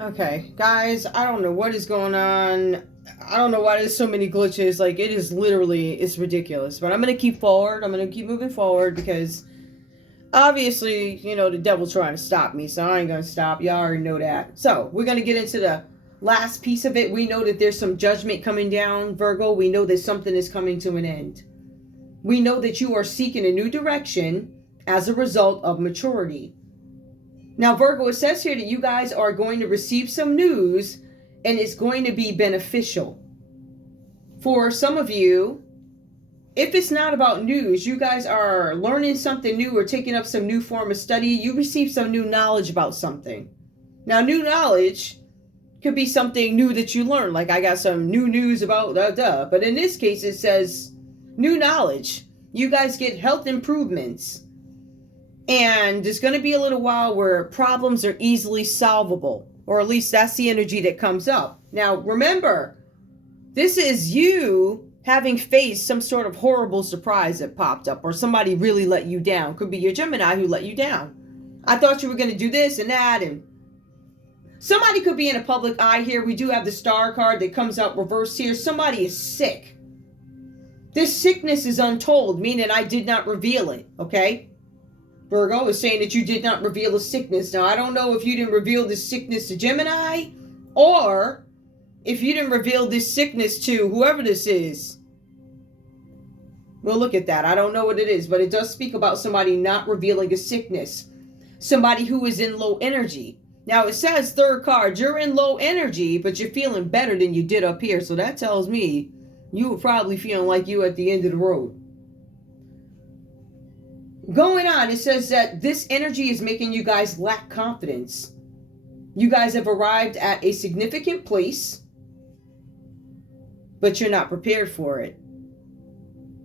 Okay, guys, I don't know what is going on. I don't know why there's so many glitches. Like, it is literally, it's ridiculous. But I'm going to keep forward. I'm going to keep moving forward because obviously, the devil's trying to stop me. So I ain't going to stop. Y'all already know that. So we're going to get into the last piece of it. We know that there's some judgment coming down, Virgo. We know that something is coming to an end. We know that you are seeking a new direction as a result of maturity. Now, Virgo, it says here that you guys are going to receive some news and it's going to be beneficial. For some of you, if it's not about news, you guys are learning something new or taking up some new form of study, you receive some new knowledge about something. Now, new knowledge could be something new that you learn. Like, I got some new news about But in this case, it says new knowledge. You guys get health improvements. And there's going to be a little while where problems are easily solvable, or at least that's the energy that comes up. Now, remember, this is you having faced some sort of horrible surprise that popped up, or somebody really let you down. Could be your Gemini who let you down. I thought you were going to do this and that, and somebody could be in a public eye here. We do have the star card that comes out reversed here. Somebody is sick. This sickness is untold, meaning I did not reveal it, okay? Virgo is saying that you did not reveal a sickness. Now, I don't know if you didn't reveal this sickness to Gemini or if you didn't reveal this sickness to whoever this is. We'll look at that. I don't know what it is, but it does speak about somebody not revealing a sickness. Somebody who is in low energy. Now, it says third card, you're in low energy, but you're feeling better than you did up here. So that tells me you were probably feeling like you at the end of the road. Going on, it says that this energy is making you guys lack confidence. You guys have arrived at a significant place, but you're not prepared for it.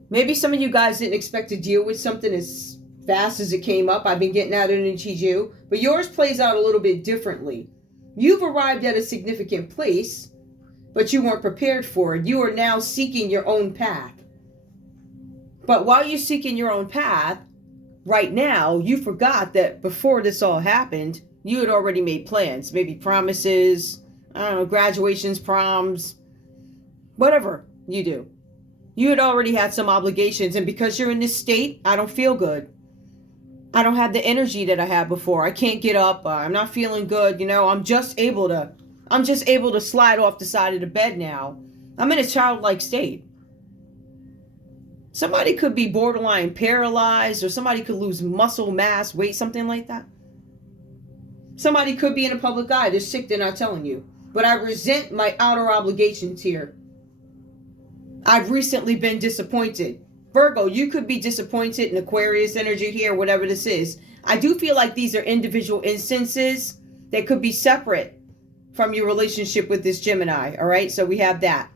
Maybe some of you guys didn't expect to deal with something as fast as it came up. I've been getting that energy too, but yours plays out a little bit differently. You've arrived at a significant place, but you weren't prepared for it. You are now seeking your own path. But while you're seeking your own path, right now, you forgot that before this all happened, you had already made plans, maybe promises, I don't know, graduations, proms, whatever you do. You had already had some obligations, and because you're in this state, I don't feel good. I don't have the energy that I had before. I can't get up. I'm not feeling good. I'm just able to slide off the side of the bed now. I'm in a childlike state. Somebody could be borderline paralyzed, or somebody could lose muscle mass, weight, something like that. Somebody could be in a public eye. They're sick, they're not telling you. But I resent my outer obligations here. I've recently been disappointed. Virgo, you could be disappointed in Aquarius energy here, whatever this is. I do feel like these are individual instances that could be separate from your relationship with this Gemini, all right? So we have that.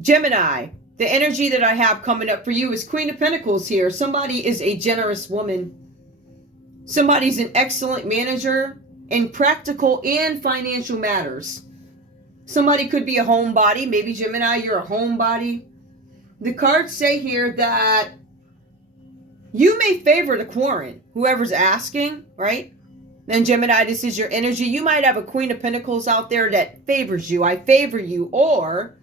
Gemini. The energy that I have coming up for you is Queen of Pentacles here. Somebody is a generous woman. Somebody's an excellent manager in practical and financial matters. Somebody could be a homebody. Maybe Gemini, you're a homebody. The cards say here that you may favor the querent, whoever's asking, right? Then Gemini, this is your energy. You might have a Queen of Pentacles out there that favors you. I favor you, or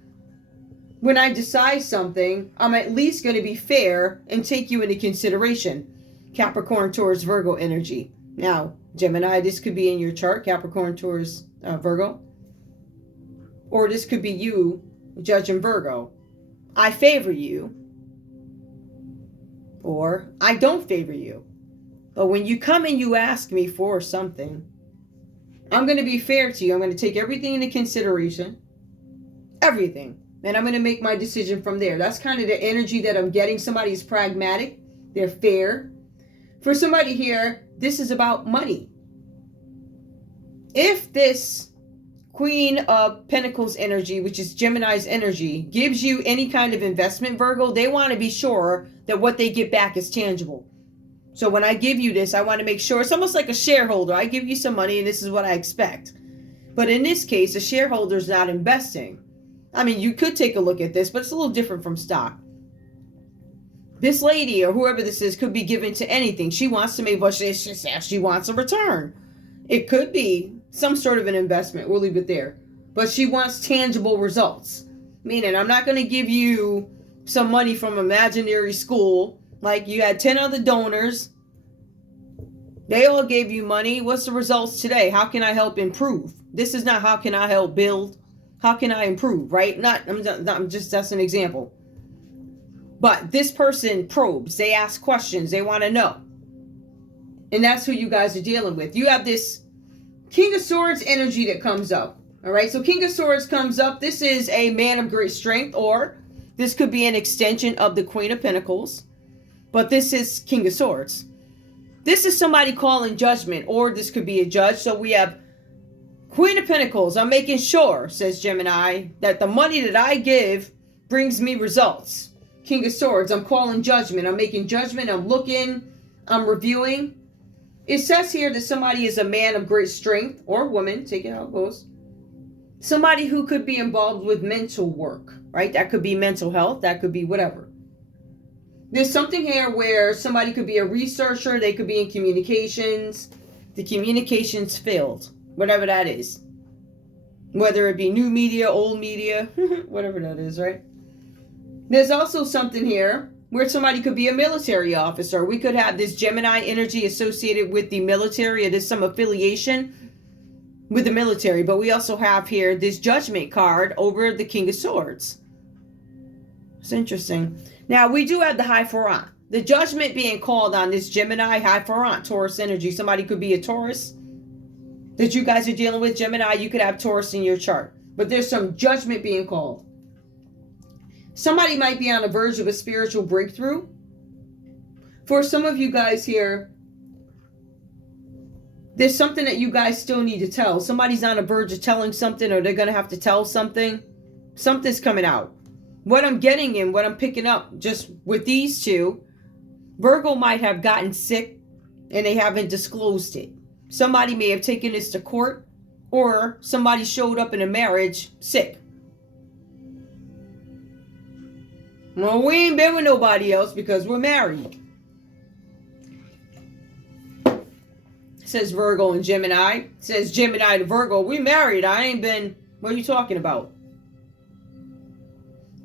when I decide something, I'm at least going to be fair and take you into consideration. Capricorn, Taurus, Virgo energy. Now, Gemini, this could be in your chart, Capricorn, Taurus, Virgo. Or this could be you, judging Virgo. I favor you. Or I don't favor you. But when you come and you ask me for something, I'm going to be fair to you. I'm going to take everything into consideration. Everything. And I'm going to make my decision from there. That's kind of the energy that I'm getting. Somebody is pragmatic. They're fair. For somebody here, this is about money. If this Queen of Pentacles energy, which is Gemini's energy, gives you any kind of investment, Virgo, they want to be sure that what they get back is tangible. So when I give you this, I want to make sure, it's almost like a shareholder. I give you some money and this is what I expect. But in this case, a shareholder is not investing. I mean, you could take a look at this, but it's a little different from stock. This lady or whoever this is could be given to anything. She wants to make what she wants a return. It could be some sort of an investment. We'll leave it there. But she wants tangible results. Meaning, I'm not going to give you some money from imaginary school. Like you had 10 other donors. They all gave you money. What's the results today? How can I help improve? This is not how can I help build. How can I improve, right? I'm just, that's an example. But this person probes. They ask questions. They want to know. And that's who you guys are dealing with. You have this King of Swords energy that comes up. All right, so King of Swords comes up. This is a man of great strength, or this could be an extension of the Queen of Pentacles. But this is King of Swords. This is somebody calling judgment, or this could be a judge. So we have Queen of Pentacles. I'm making sure, says Gemini, that the money that I give brings me results. King of Swords, I'm calling judgment. I'm making judgment. I'm looking. I'm reviewing. It says here that somebody is a man of great strength, or woman, take it how it goes. Somebody who could be involved with mental work, right? That could be mental health. That could be whatever. There's something here where somebody could be a researcher. They could be in communications. The communications field, whatever that is. Whether it be new media, old media, whatever that is, right? There's also something here where somebody could be a military officer. We could have this Gemini energy associated with the military, or there's some affiliation with the military. But we also have here this Judgment card over the King of Swords. It's interesting. Now, we do have the High Ferrant. The judgment being called on this Gemini, High Ferrant, Taurus energy. Somebody could be a Taurus that you guys are dealing with. Gemini, you could have Taurus in your chart. But there's some judgment being called. Somebody might be on the verge of a spiritual breakthrough. For some of you guys here, there's something that you guys still need to tell. Somebody's on the verge of telling something, or they're going to have to tell something. Something's coming out. What I'm getting in, what I'm picking up just with these two, Virgo might have gotten sick and they haven't disclosed it. Somebody may have taken this to court, or somebody showed up in a marriage sick. Well, we ain't been with nobody else because we're married. Says Virgo and Gemini. Says Gemini to Virgo, we married. I ain't been, what are you talking about?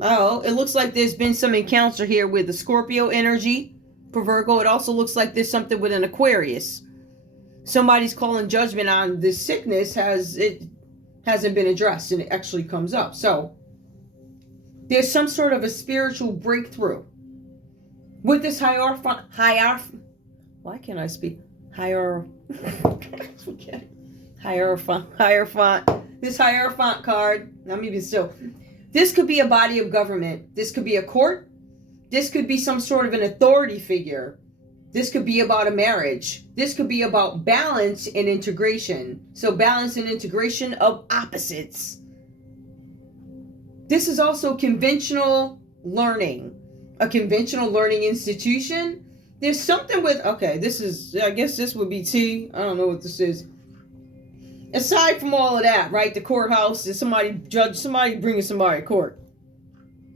Oh, it looks like there's been some encounter here with the Scorpio energy for Virgo. It also looks like there's something with an Aquarius. Somebody's calling judgment on this sickness. It hasn't been addressed, and it actually comes up. So there's some sort of a spiritual breakthrough with this Hierophant. Why can't I speak? Hierophant. This Hierophant card. I'm even still. This could be a body of government. This could be a court. This could be some sort of an authority figure. This could be about a marriage. This could be about balance and integration. So balance and integration of opposites. This is also conventional learning. A conventional learning institution. There's something with, okay, this is, I guess this would be T. I don't know what this is. Aside from all of that, right? The courthouse, is somebody bringing somebody to court.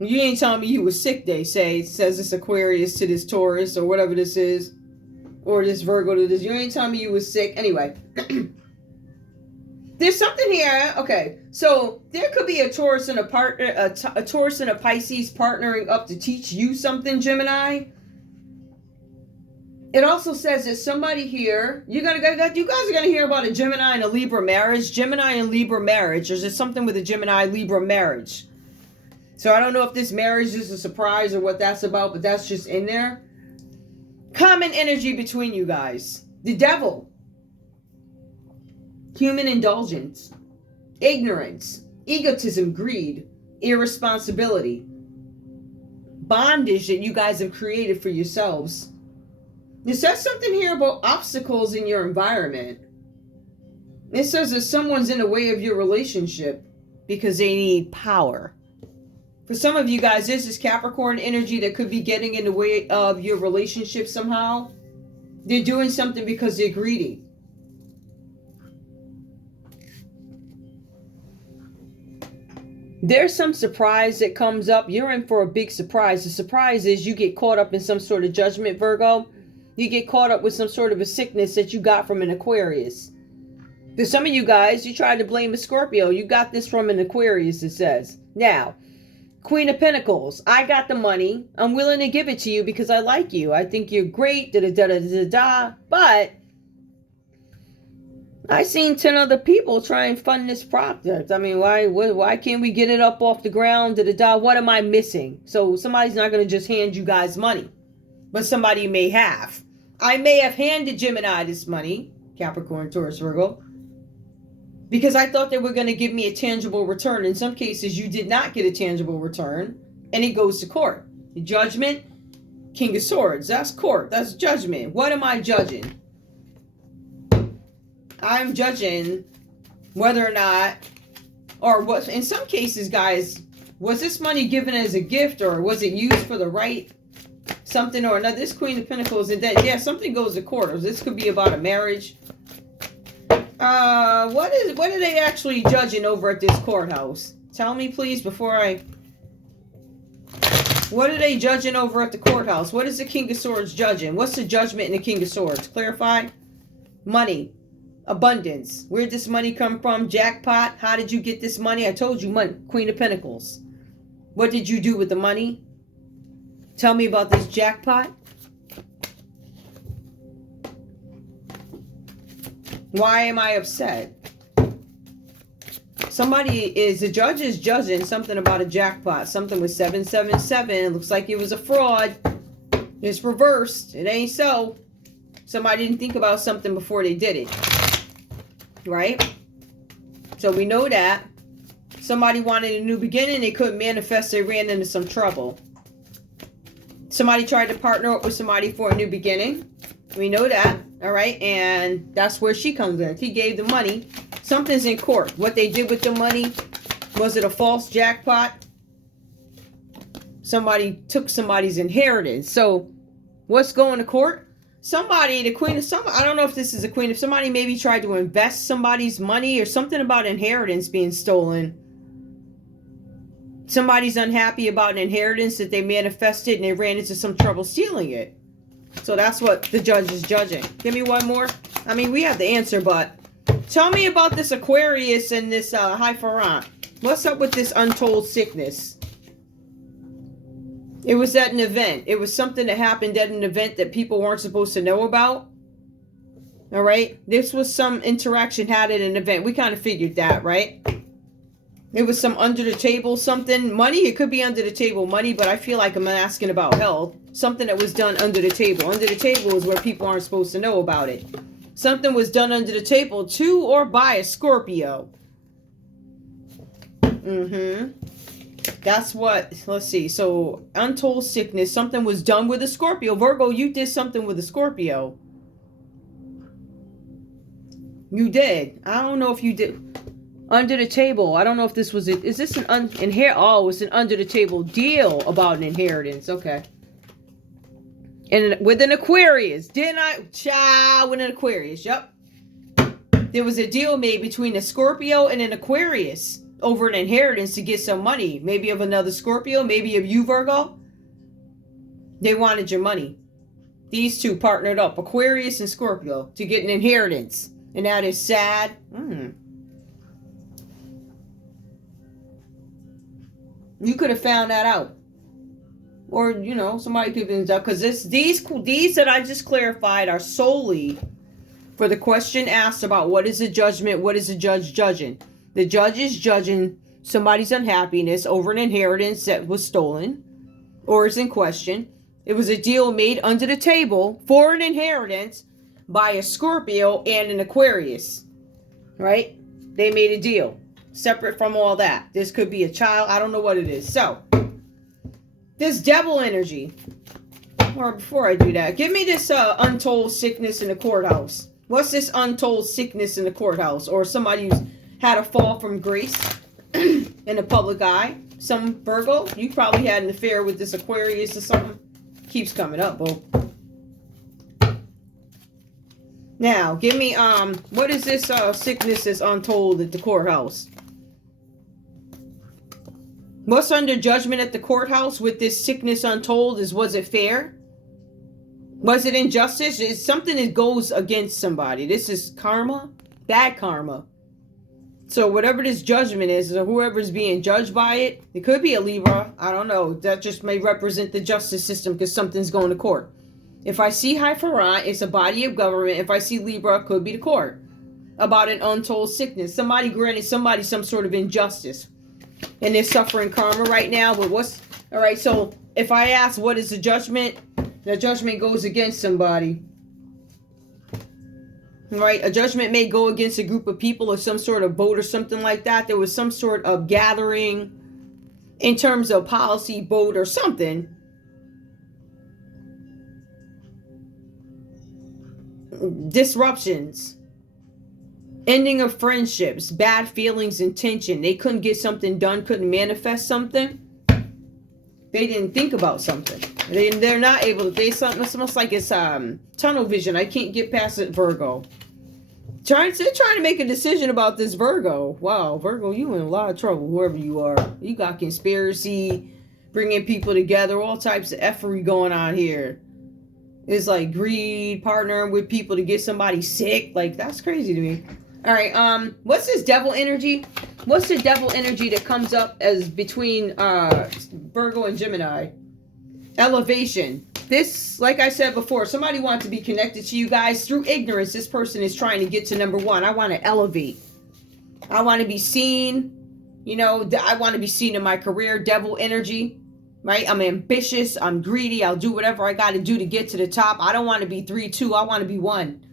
You ain't telling me you was sick, they say. It says this Aquarius to this Taurus, or whatever this is. Or this Virgo to this. You ain't telling me you was sick. Anyway. There's something here. Okay. So there could be a Taurus and a Taurus and a Pisces partnering up to teach you something, Gemini. It also says that somebody here, you guys are gonna hear about a Gemini and a Libra marriage. Gemini and Libra marriage. There's something with a Gemini Libra marriage. So I don't know if this marriage is a surprise or what that's about, but that's just in there. Common energy between you guys. The devil. Human indulgence. Ignorance. Egotism. Greed. Irresponsibility. Bondage that you guys have created for yourselves. It says something here about obstacles in your environment. It says that someone's in the way of your relationship because they need power. For some of you guys, there's this Capricorn energy that could be getting in the way of your relationship somehow. They're doing something because they're greedy. There's some surprise that comes up. You're in for a big surprise. The surprise is you get caught up in some sort of judgment, Virgo. You get caught up with some sort of a sickness that you got from an Aquarius. There's some of you guys, you tried to blame a Scorpio. You got this from an Aquarius, it says. Now, Queen of Pentacles. I got the money. I'm willing to give it to you because I like you. I think you're great. Da-da-da-da-da-da. But I seen 10 other people try and fund this project. I mean, why can't we get it up off the ground? Da-da-da. What am I missing? So somebody's not going to just hand you guys money. But somebody may have. I may have handed Gemini this money. Capricorn, Taurus, Virgo. Because I thought they were going to give me a tangible return. In some cases, you did not get a tangible return. And it goes to court. Judgment, King of Swords. That's court. That's judgment. What am I judging? I'm judging whether or not, or what, in some cases, guys, was this money given as a gift or was it used for the right something or another? This Queen of Pentacles and that, yeah, something goes to court. Or this could be about a marriage. What are they actually judging over at this courthouse? Tell me, please, before I... What are they judging over at the courthouse? What is the King of Swords judging? What's the judgment in the King of Swords? Clarify. Money. Abundance. Where'd this money come from? Jackpot. How did you get this money? I told you, money. Queen of Pentacles. What did you do with the money? Tell me about this jackpot. Why am I upset? The judge is judging something about a jackpot. Something with 777. It looks like it was a fraud. It's reversed. It ain't so. Somebody didn't think about something before they did it. Right? So we know that. Somebody wanted a new beginning. They couldn't manifest. They ran into some trouble. Somebody tried to partner up with somebody for a new beginning. We know that. All right, and that's where she comes in. He gave the money. Something's in court. What they did with the money, was it a false jackpot? Somebody took somebody's inheritance. So what's going to court? Somebody, the queen of some, I don't know if this is a queen, if somebody maybe tried to invest somebody's money or something about inheritance being stolen. Somebody's unhappy about an inheritance that they manifested and they ran into some trouble stealing it. So that's what the judge is judging. Give me one more. I mean, we have the answer, but tell me about this Aquarius and this High Farant. What's up with this untold sickness? It was at an event. It was something that happened at an event that people weren't supposed to know about. All right. This was some interaction had at an event. We kind of figured that, right? It was some under the table something. Money, it could be under the table money, but I feel like I'm asking about health. Something that was done under the table. Under the table is where people aren't supposed to know about it. Something was done under the table to or by a Scorpio. That's what, let's see. So, untold sickness. Something was done with a Scorpio. Virgo, you did something with a Scorpio. You did. I don't know if you did. Under the table. I don't know if this was it. Is this an oh, it's an under the table deal about an inheritance. Okay. And with an Aquarius. Didn't I? Child, with an Aquarius. Yep. There was a deal made between a Scorpio and an Aquarius over an inheritance to get some money. Maybe of another Scorpio. Maybe of you, Virgo. They wanted your money. These two partnered up. Aquarius and Scorpio. To get an inheritance. And that is sad. You could have found that out. Or, you know, somebody could have been done. Because these that I just clarified are solely for the question asked about what is the judgment, what is the judge judging. The judge is judging somebody's unhappiness over an inheritance that was stolen or is in question. It was a deal made under the table for an inheritance by a Scorpio and an Aquarius. Right? They made a deal. Separate from all that. This could be a child. I don't know what it is. So, this devil energy. Or before I do that, give me this untold sickness in the courthouse. What's this untold sickness in the courthouse? Or somebody who's had a fall from grace in the public eye. Some Virgo. You probably had an affair with this Aquarius or something. Keeps coming up, boo. Now, give me, what is this sickness that's untold at the courthouse? What's under judgment at the courthouse with this sickness untold was it fair? Was it injustice? Is something that goes against somebody? This is karma. Bad karma. So whatever this judgment is, or whoever's being judged by it, it could be a Libra. I don't know. That just may represent the justice system because something's going to court. If I see High Farah, it's a body of government. If I see Libra, it could be the court. About an untold sickness. Somebody granted somebody some sort of injustice. And they're suffering karma right now. But what's... Alright, so if I ask what is the judgment goes against somebody. Right? A judgment may go against a group of people or some sort of vote or something like that. There was some sort of gathering in terms of policy, vote, or something. Disruptions. Ending of friendships. Bad feelings and tension. They couldn't get something done, couldn't manifest something. They didn't think about something. They're not able to. It's almost like it's tunnel vision. I can't get past it, Virgo. They're trying to make a decision about this Virgo. Wow, Virgo, you in a lot of trouble, whoever you are. You got conspiracy, bringing people together, all types of effery going on here. It's like greed, partnering with people to get somebody sick. Like, that's crazy to me. All right, what's this devil energy? What's the devil energy that comes up as between Virgo and Gemini? Elevation. This, like I said before, somebody wants to be connected to you guys through ignorance. This person is trying to get to number one. I want to elevate. I want to be seen. You know, I want to be seen in my career. Devil energy, right? I'm ambitious. I'm greedy. I'll do whatever I got to do to get to the top. I don't want to be 3-2. I want to be 1.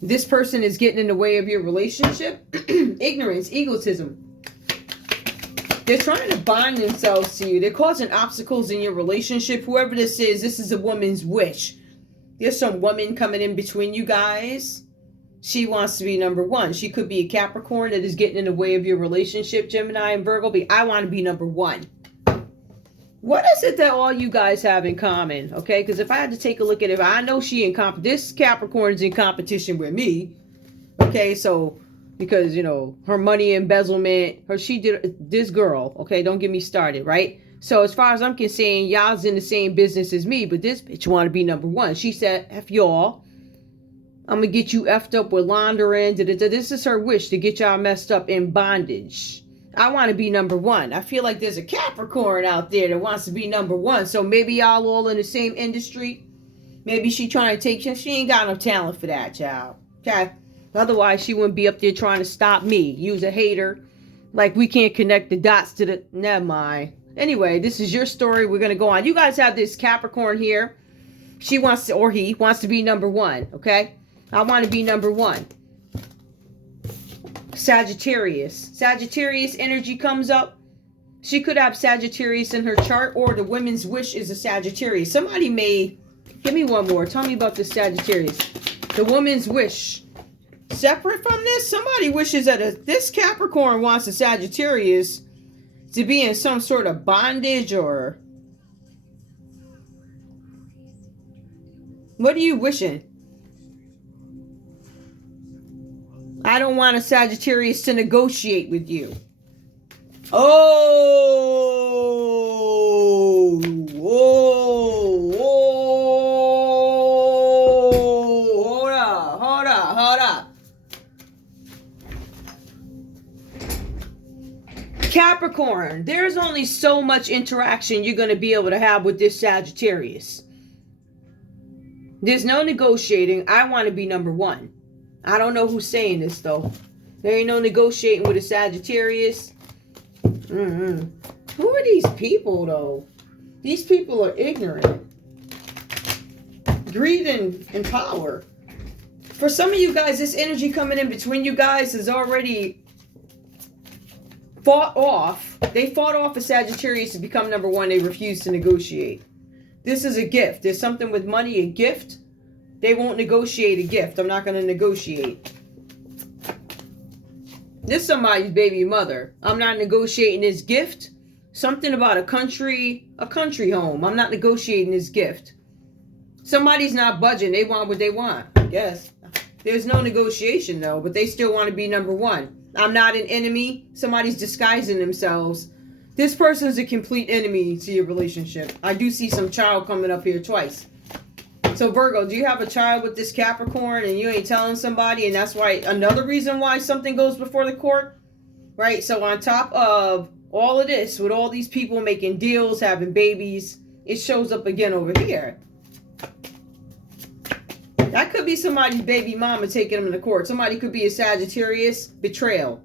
This person is getting in the way of your relationship. Ignorance, egotism. They're trying to bind themselves to you. They're causing obstacles in your relationship. Whoever this is a woman's wish. There's some woman coming in between you guys. She wants to be number one. She could be a Capricorn that is getting in the way of your relationship, Gemini and Virgo. I want to be number one. What is it that all you guys have in common? Okay, because if I had to take a look at it, I know this Capricorn's in competition with me. Okay, so because, you know, her money embezzlement, this girl, okay, don't get me started, right? So as far as I'm concerned, y'all's in the same business as me, but this bitch want to be number one. She said, F y'all. I'm going to get you effed up with laundering. This is her wish, to get y'all messed up in bondage. I want to be number one. I feel like there's a Capricorn out there that wants to be number one. So maybe y'all all in the same industry. Maybe she trying to take... She ain't got no talent for that, child. Okay? Otherwise, she wouldn't be up there trying to stop me. Use a hater. Like, we can't connect the dots to the... Never mind. Anyway, this is your story. We're going to go on. You guys have this Capricorn here. She wants to... Or he wants to be number one. Okay? I want to be number one. Sagittarius. Sagittarius energy comes up. She could have Sagittarius in her chart, or the woman's wish is a Sagittarius. Somebody may... Give me one more. Tell me about this Sagittarius. The woman's wish. Separate from this, somebody wishes that this Capricorn wants a Sagittarius to be in some sort of bondage, or... What are you wishing? I don't want a Sagittarius to negotiate with you. Oh, hold up. Capricorn, there's only so much interaction you're going to be able to have with this Sagittarius. There's no negotiating. I want to be number one. I don't know who's saying this, though. There ain't no negotiating with a Sagittarius. Who are these people, though? These people are ignorant. Greed and power. For some of you guys, this energy coming in between you guys is already fought off. They fought off a Sagittarius to become number one. They refused to negotiate. This is a gift. There's something with money, a gift. They won't negotiate a gift. I'm not going to negotiate. This is somebody's baby mother. I'm not negotiating this gift. Something about a country home. I'm not negotiating this gift. Somebody's not budging. They want what they want, I guess. There's no negotiation, though, but they still want to be number one. I'm not an enemy. Somebody's disguising themselves. This person's a complete enemy to your relationship. I do see some child coming up here twice. So Virgo, do you have a child with this Capricorn and you ain't telling somebody, and that's why another reason why something goes before the court, right? So on top of all of this, with all these people making deals, having babies, it shows up again over here. That could be somebody's baby mama taking them to court. Somebody could be a Sagittarius. Betrayal.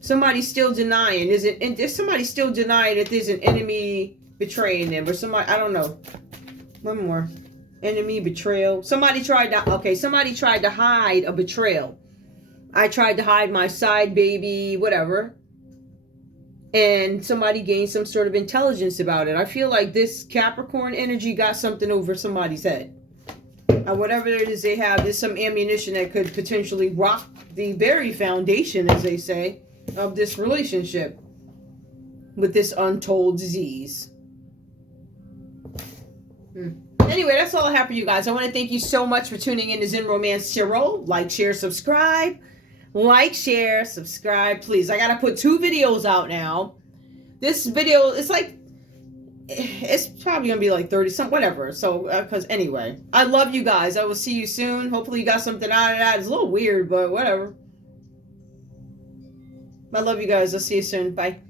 Somebody's still denying. Is somebody still denying that there's an enemy betraying them, or somebody? I don't know. One more. Enemy, betrayal. Somebody tried to hide a betrayal. I tried to hide my side baby, whatever. And somebody gained some sort of intelligence about it. I feel like this Capricorn energy got something over somebody's head. Whatever it is they have, there's some ammunition that could potentially rock the very foundation, as they say, of this relationship with this untold disease. Anyway, that's all I have for you guys. I want to thank you so much for tuning in to Zen Romance Tarot. Like, share, subscribe. Like, share, subscribe, please. I got to put 2 videos out now. This video, it's probably going to be like 30 something, whatever. So, because anyway, I love you guys. I will see you soon. Hopefully you got something out of that. It's a little weird, but whatever. I love you guys. I'll see you soon. Bye.